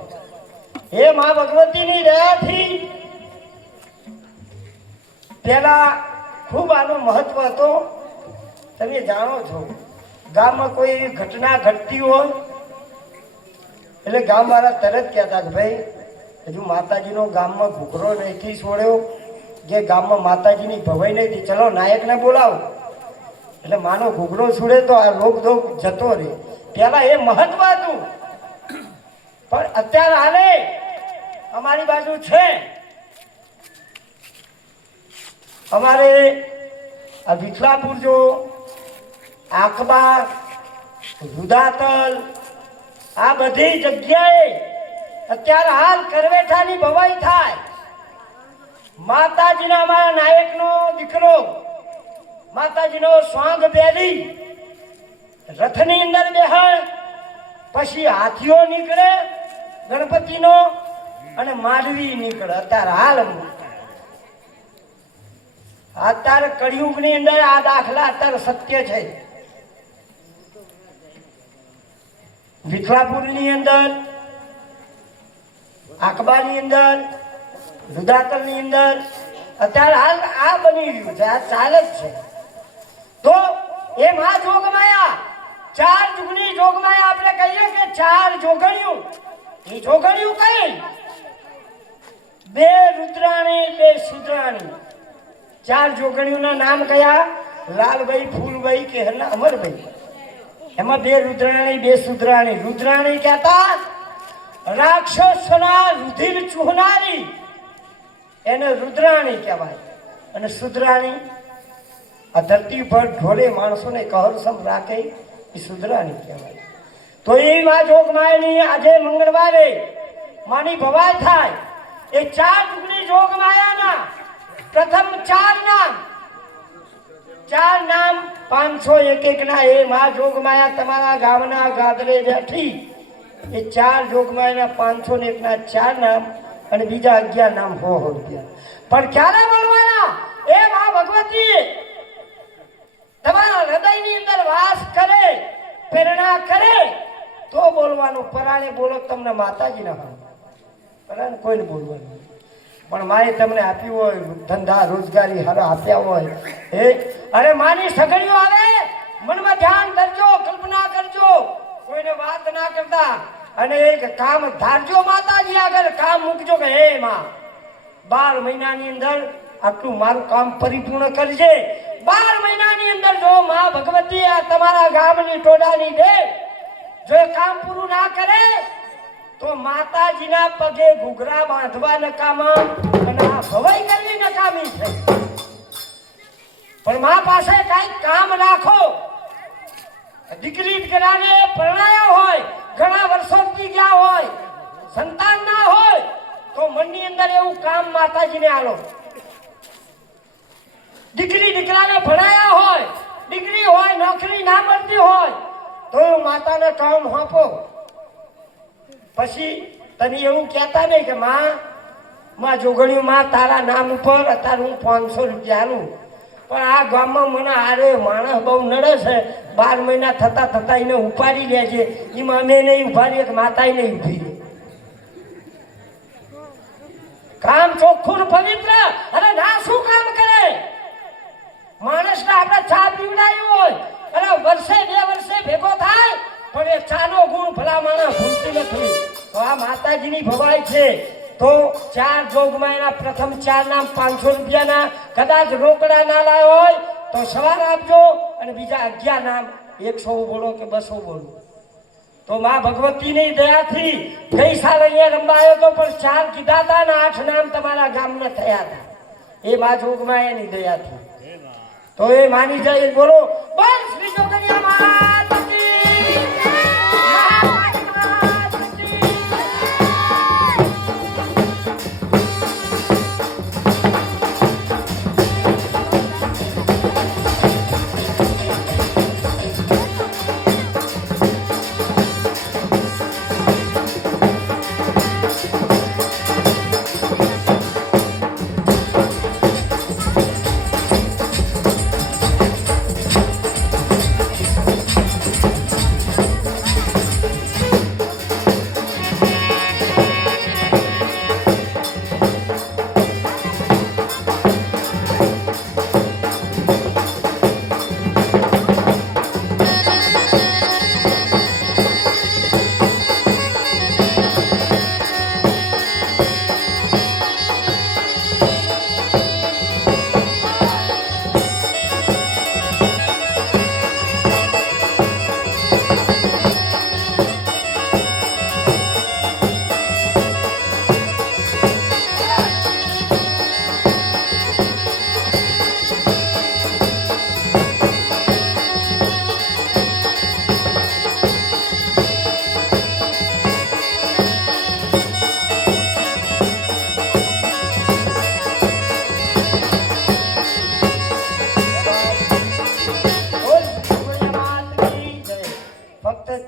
એ મા ભગવતીની દયાથી પહેલા ખૂબ આનો મહત્વ હતો. તમે જાણો છો ગામમાં કોઈ એવી ઘટના ઘટતી હોય એટલે ગામવાળા તરત કહેતા કે ભાઈ હજુ માતાજીનો ગામમાં ઘૂઘરો નથી છોડ્યો, જે ગામમાં માતાજીની ભવાઈ નથી, ચલો નાયકને બોલાવો. એટલે માનો ઘૂઘરો છોડે તો આ લોકદોગ જતો રહે. પહેલા એ મહત્વ હતું. પણ અત્યારે હાલે અમારી બાજુ છે, અમારે આ વિઠલાપુર જો, આકબા, રુદાતલ, આ બધી જગ્યાએ અત્યારે હાલ કરવેઠાની ભવાઈ થાય. માતાજીના અમારા નાયકનો દીકરો માતાજીનો સ્વાંગ બેરી રથની અંદર બેહાડ, પછી હાથીઓ નીકળે ગણપતિનો અને માંડવી નીકળે. અત્યારે કળિયુગની અંદર આ દાખલા અત્યારે સત્ય છે. વિઠલાપુરની અંદર, આકબાની અંદર, રુદાતલની અંદર અત્યારે હાલ આ બની રહ્યું છે, આ ચાલે જ છે. તો એ મા જોગમાયા, ચાર જુગની જોગમાયા આપણે કહીએ કે ચાર જોગણિયું. એ જોગણિયું કઈ? બે રુદ્રાણી, બે શુદ્રાણી. ચાર જોગણીઓના નામ કયા? લાલભાઈ, ફૂલભાઈ કે અમરભાઈ. એમાં બે રુદ્રાણી, બે શુદ્રાણી. રુદ્રાણી કહેતા રાક્ષસના રુધિર ચૂહનારી, એને રુદ્રાણી કહેવાય. અને શુદ્રાણી આ ધરતી ઉપર ઢોરે માણસોને કહરસમ રાખે એ શુદ્રાણી કહેવાય. તો એ મા જોગમાયાની આજે મંગળવારે માની ભવાઈ થાય. એ ચાર ટુકડી જોગમાયાના પ્રથમ ચાર નામ 501 ના એ મા જોગમાયા તમારા ગામના ગાદરે બેઠી. એ ચાર જોગમાયાના 501 ના 4 નામ અને બીજા 11 નામ 100 રૂપિયા. પણ ક્યારે બોલવાના? એ મા ભગવતી તમારા હૃદયની અંદર વાસ કરે, પ્રેરણા કરે તો બોલવાનું. પરાણે બોલો તમને માતાજી ના હોય, પરાણે કોઈને બોલવાનું. પણ માએ તમને આપ્યું હોય, ધંધા રોજગારી હારા આપ્યા હોય, અરે માની સગડીઓ આવે, મનમાં ધ્યાન કરજો, કલ્પના કરજો, કોઈને વાત ના કરતા. અને એક કામ ધારજો માતાજી આગળ, કામ મૂકજો કે હે માં 12 મહિનાની અંદર આટલું મારું કામ પરિપૂર્ણ કરજે. 12 મહિનાની અંદર જો માં ભગવતી આ તમારા ગામની ટોડાની દે જો એ કામ પૂરું ના કરે તો માતાજીના પગે ઘૂઘરા બાંધવા નકામા અને આ ભવાઈ કરવી નકામી છે. પણ મા પાસે કઈ કામ રાખો. દીકરી દીકરાને પરણાયા હોય, ઘણા વર્ષોથી ગયા હોય, સંતાન ના હોય તો મનની અંદર એવું કામ માતાજીને આલો. દીકરી દીકરાને ભણાયા હોય, દીકરી હોય, નોકરી ના મળતી હોય તો માતાને કામ આપો. પછી તને એવું કહેતા નહીં કે માં જોગણ્યું માં તારા નામ ઉપર અત્યારે હું 500 રૂપિયા આલું, પણ આ ગામમાં મને આરે માણસ બહુ નડે છે, 12 મહિના થતા એને ઉપાડી લે છે. એમાં અમે નહીં ઉભારીએ કે માતા નહીં ઉભી રહે. કામ ચોખ્ખું ને પવિત્ર અને ના શું કામ કરે? માણસને આપણે ચા પીવડાવી હોય અને વર્ષે 2 વર્ષે ભેગો થાય પણ એ ચાનો ગુણ ભલા માણસ ભૂલતી નથી. તો આ માતાજીની ભવાઈ છે. તો 4 જોગમાં એના પ્રથમ 4 નામ 500 રૂપિયાના, કદાચ રોકડા ના લાવ્યો હોય તો સવાર આપજો અને બીજા 11 નામ 100 બોલો કે 200 બોલો. તો માં ભગવતીની દયાથી ગઈ સાલ અહીંયા રમવા આવ્યો તો પણ 4 કીધા હતા ને 8 નામ તમારા ગામના થયા હતા. એ માં જોગમાં એની દયાથી. તો એ માની જાય બોલો બોલ શ્રી જોગણિયા માતા કી જય.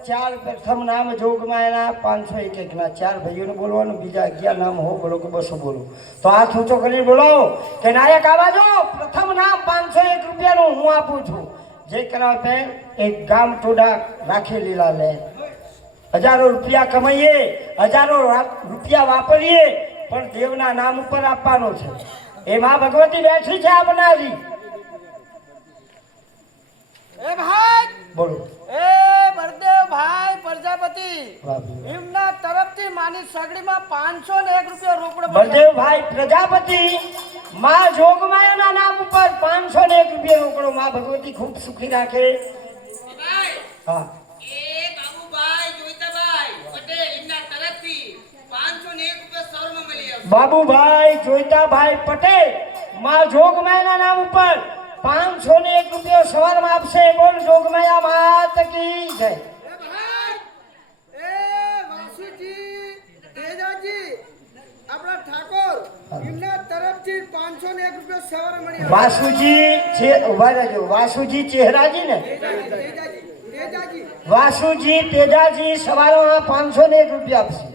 ચાર પ્રથમ નામ જોગમાં એના 501 ના 4 ભાઈઓને બોલવાનું, બીજા 11 નામ હો બોલો કે 200 બોલો. તો હાથ ઊંચો કરીને બોલાવો કે નાયક આવાજો. પ્રથમ નામ 501 રૂપિયાનું હું આપું છું. જે કરાવે એક ગામ ટોડા રાખી લીલા લે. હજારો રૂપિયા કમાઈએ, હજારો રૂપિયા વાપરીએ, પણ દેવના નામ ઉપર આપવાનો છે. એ માં ભગવતી બેઠી છે આપનારી. એ ભાઈ બોલો એ બળદેવ ભાઈ પ્રજાપતિ એમના તરફથી માની સગડીમાં 501 રૂપિયા રોકડો બળદેવભાઈ પ્રજાપતિ માં જોગમાયાના નામ ઉપર 501 રૂપિયા રોકડો. માં ભગવતી ખૂબ સુખી રાખે. હા એ બાબુભાઈ જોઈતાભાઈ પટેલ એમના તરફથી 501 રૂપિયા સૌરમાં મળી આવશે. બાબુભાઈ જોઈતાભાઈ પટેલ માં જોગમાયાના નામ ઉપર 501 રૂપિયા સવારમાં આપશે. બોલ જોગમાયા માત કી જય. એ વાસુજી તેજાજી આપણા ઠાકોર એમના તરફથી 501 રૂપિયા સવારે મળી આવશે. વાસુજી છે, ઉભા રહેજો. વાસુજી ચહેરાજી ને તેજાજી વાસુજી તેજાજી સવારમાં 501 રૂપિયા આપશે.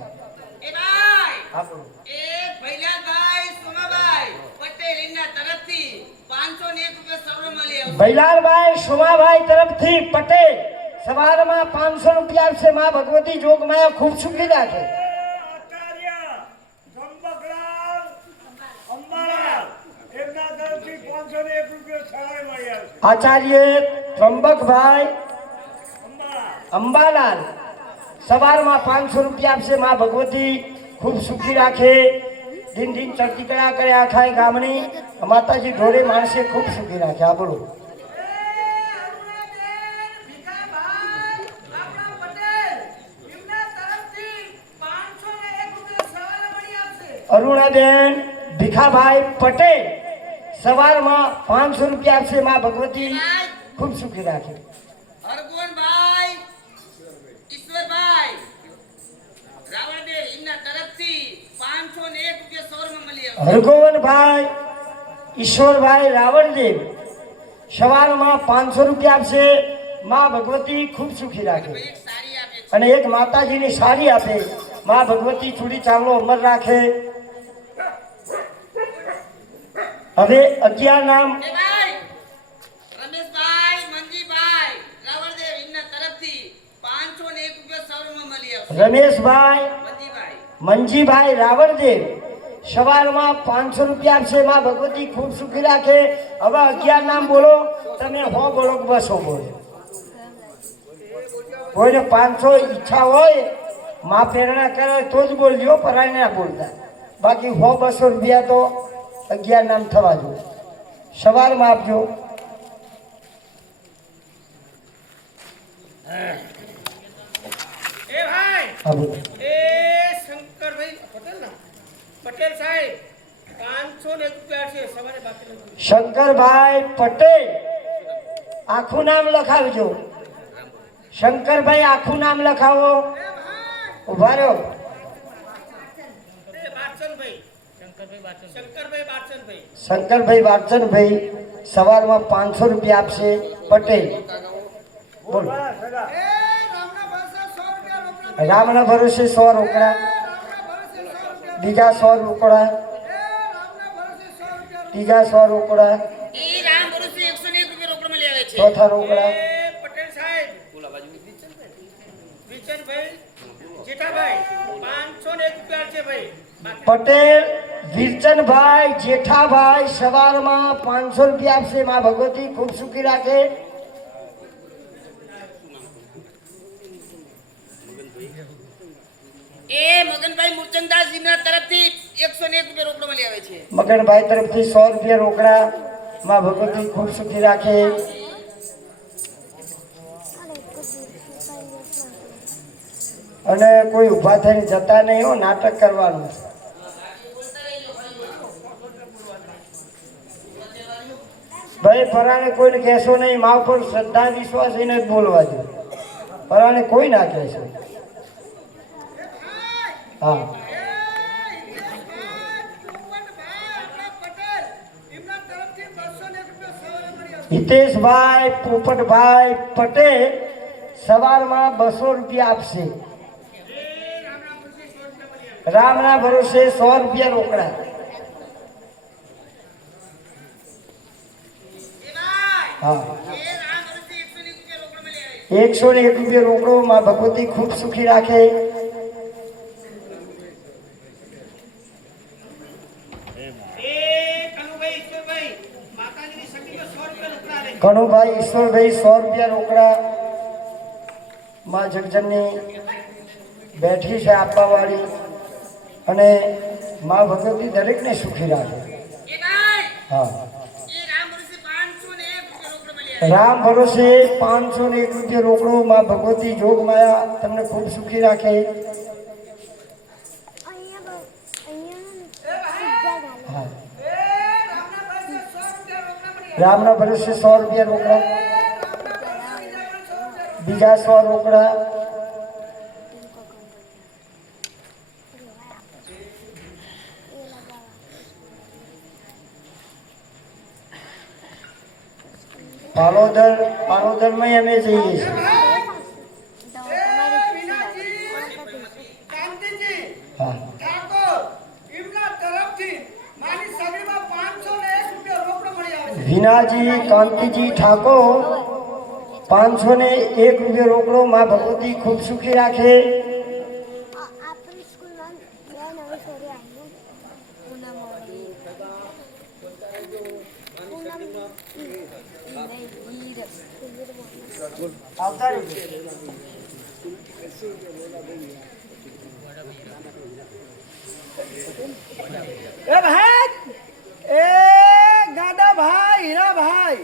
એ ભાઈ હા બોલો. એ ભૈલાભાઈ સોમાભાઈ પટેલ એમના તરફથી 501 રૂપિયા સૌરમાં મળી આવશે. ભૈલાલભાઈ સોમાભાઈ તરફથી પટેલ સવારમાં 500 રૂપિયા આપશે. માં ભગવતી જોગમાયા ખૂબ સુખી રાખે. આચાર્ય ગંબકલાલ અંબાલાલ એમના તરફથી 501 રૂપિયા સવારે મળી આવશે. આચાર્ય ત્રંબકભાઈ અંબાલાલ સવારમાં 500 રૂપિયા આપશે. માં ભગવતી ખૂબ સુખી રાખે. દિન દિન ચડતી કર્યા કરે આખા ગામની માતાજી ઢોરે માણસે ખૂબ સુખી રાખે. આ બોલો અરુણાબેન ભીખાભાઈ પટેલ સવારમાં 500 રૂપિયા આપશે. માં ભગવતી ખૂબ સુખી રાખે. હરગોનભાઈ ઈશ્વરભાઈ રાવણદેવ એમના તરફથી 501 રૂપિયા સૌરમાં મળી આવશે. હરગોવનભાઈ ઈશ્વરભાઈ રાવણદેવ સવારમાં 500 રૂપિયા આપશે. માં ભગવતી ખૂબ સુખી રાખે. એક સાડી આપે છે. અને એક માતાજીની સાડી આપે. માં ભગવતી ચૂડી ચાવલો અમર રાખે. હવે 11 નામ એ ભાઈ રમેશભાઈ મંજીભાઈ રાવણદેવ એમના તરફથી 501 રૂપિયા સૌરમાં મળી આવશે. રમેશભાઈ મંજીભાઈ મંજીભાઈ રાવણદેવ સવારમાં 500 રૂપિયા આપશે. માં ભગવતી ખૂબ સુખી રાખે. હવે 11 નામ બોલો. તમે હો બોલો કે 200 બોલો. કોઈને 500 ઈચ્છા હોય માં પ્રેરણા કરે તો જ બોલજો, પરાય ના બોલતા. બાકી 100-200 રૂપિયા તો 11 નામ થવા જોઈએ. સવારમાં આપજો. એ ભાઈ હા બોલો. એ શંકરભાઈ પટેલ ના પટેલ સાહેબ 501 રૂપિયા છે સવારે બાકી નથી. શંકરભાઈ પટેલ આખું નામ લખાવજો. શંકરભાઈ આખું નામ લખાવો. ઉભા રહો. શંકરભાઈ વારચંદભાઈ સવારમાં 500 રૂપિયા આપશે. પટેલ બોલો. રામના ભરોસે 100 રોકડા. બીજા 100 રોકડા. ત્રીજા 100 રોકડા. એ રામ ભરોસે 101 રૂપિયા રોકડ મળી આવે છે. ચોથા રોકડા. પટેલ સાહેબ વિચનભાઈ જેઠાભાઈ 501 રૂપિયા છે ભાઈ. પટેલ વિરચનભાઈ જેઠાભાઈ સવારમાં 500 રૂપિયા આપશે. માં ભગવતી ખૂબ સુખી રાખે. એ મગનભાઈ મૂર્ચનદાસજીના તરફથી 101 રૂપિયા રોકડ મળી આવે છે. મગનભાઈ તરફથી 100 રૂપિયા રોકડા. માં ભગવતી ખૂબ સુખી રાખે. અને કોઈ ઊભા થઈને જતા નહીં હો, નાટક કરવાનું. ભાઈ પરાણે કોઈને કહેશો નહીં. મા ઉપર શ્રદ્ધા વિશ્વાસ એને જ બોલવા દો. પરાણે કોઈ ના કહેશો. હા હિતેશભાઈ પોપટભાઈ પટેલ સવારમાં 200 રૂપિયા આપશે. રામના ભરોસે 100 રૂપિયા રોકડા. હા 101 રૂપિયા રોકડો. માં ભગવતી ખૂબ સુખી રાખે. કનુભાઈ ઈશ્વરભાઈ 100 રૂપિયા રોકડા. માં જગજનની બેઠી છે આપવા વાળી. અને માં ભગવતી દરેકને સુખી રાખે. હા રામ ભરોસે 501 રૂપિયા રોકડો. માં ભગવતી જોગ માયા તમને ખૂબ સુખી રાખે. હા રામના ભરોસે 100 રૂપિયા રોકડા. બીજા 100 રોકડા. પાલોદરમાં અમે જઈએ છીએ. હા વિનાજી કાંતિજી ઠાકોર 501 રૂપિયા રોકડો. માં ભગવતી ખૂબ સુખી રાખે. આવતા રહેજો. એ ભાઈ એ ગાડાભાઈ હીરાભાઈ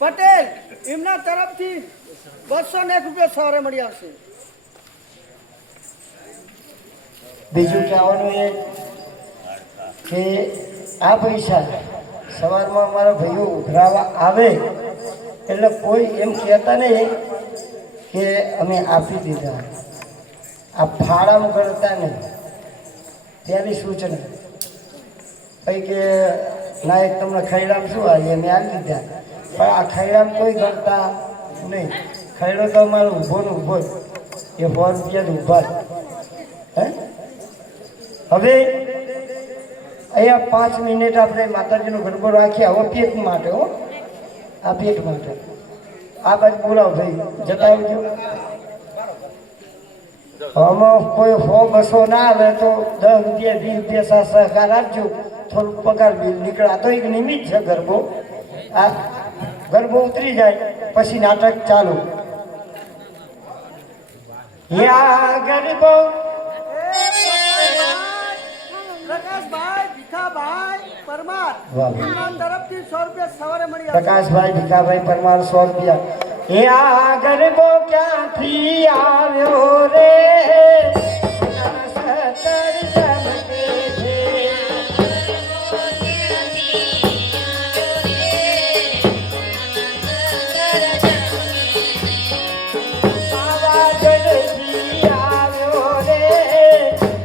પટેલ એમના તરફથી 201 રૂપિયા સવારે મળી આવશે. બીજું કહેવાનું એ કે આ પૈસા સવારમાં અમારા ભાઈઓ ઉઘરાવા આવે એટલે કોઈ એમ કહેતા નહીં કે અમે આપી દીધા. આ ફાળામાં ગણતા નહીં. ત્યારે સૂચના કંઈ કે ના એક તમને ખૈરામ શું આવી અમે આપી દીધા. પણ આ ખૈરામ કોઈ ગણતા નહીં. ખૈરો તો અમારો ઊભો ને ઊભો જ. એ 100 રૂપિયા ઊભા. હે હવે અહીંયા 5 મિનિટ આપણે માતાજીનો ગરબો રાખીએ. હવે પેટ માટે હો, આ પેટ માટે. આ બાજુ બોલાવો ભાઈ, જતા આવજો. આમાં કોઈ 100-200 ના આવે તો 10 રૂપિયા 20 રૂપિયા સહકાર આપજો. થોડુંક પગાર બિલ નીકળે. આ તો એક નિમિત્ત છે ગરબો. આ ગરબો ઉતરી જાય પછી નાટક ચાલુ. યા ગરબો પ્રકાશભાઈ ભીખાભાઈ પરમાર વાહ. ઇમામ તરફથી 100 રૂપિયા સવારે મળી આવશે. પ્રકાશભાઈ ભીખાભાઈ પરમાર 100 રૂપિયા. એ આ ગરબો ક્યાંથી આવ્યો રે? સતર જમતે છે. આવા ગઢથી આવ્યો રે,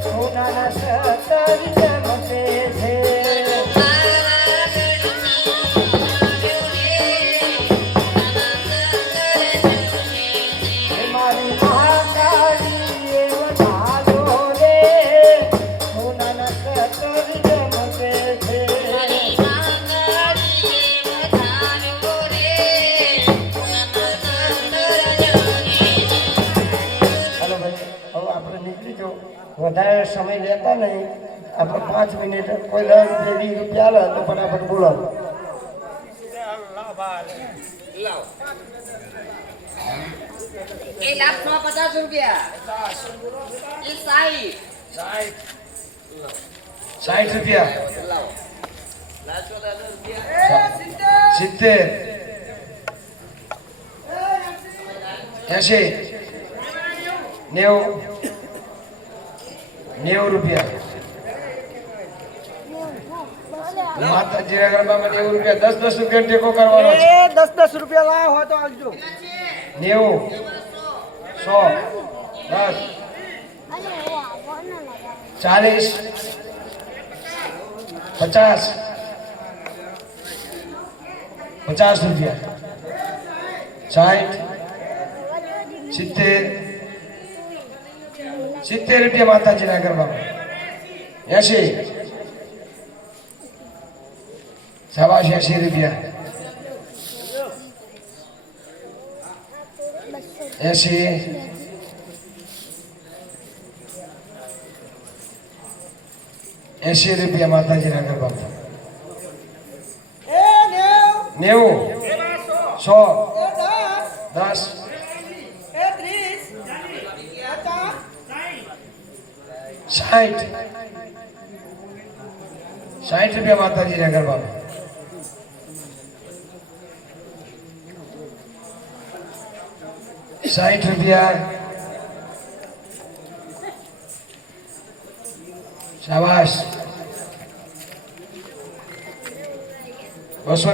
સોનાના સતર જમતે છે. મારી મહાકાળી એ વધારો રે, સોનાના સતર જમતે છે. હાલો ભાઈ, હવે આપણે નીકળી જાઓ. વધારે સમય લેતા નહીં. આપણે 5 મિનિટ કોઈ 10 રૂપિયા 20 રૂપિયા આલે તો ફટાફટ બોલાવો. એ લાખ 150 રૂપિયા એ 60 રૂપિયા, 70, 80, 90 રૂપિયા. માતાજીના ગરબામાં 90 રૂપિયા, 10 રૂપિયા ટેકો કરવાનો છે. 10 રૂપિયા લાયા હોય તો આવજો. 90, 100, 10, 40, 50, 50 રૂપિયા, 60, 70, 70 રૂપિયા માતાજીના ગરબામાં. 80, 80 રૂપિયા, 80, 80 રૂપિયા માતાજીના ગરબામાં. 90, 100, 10, 60, 60 રૂપિયા માતાજીના ગરબામાં. 60 રૂપિયા, શાબાશ. 200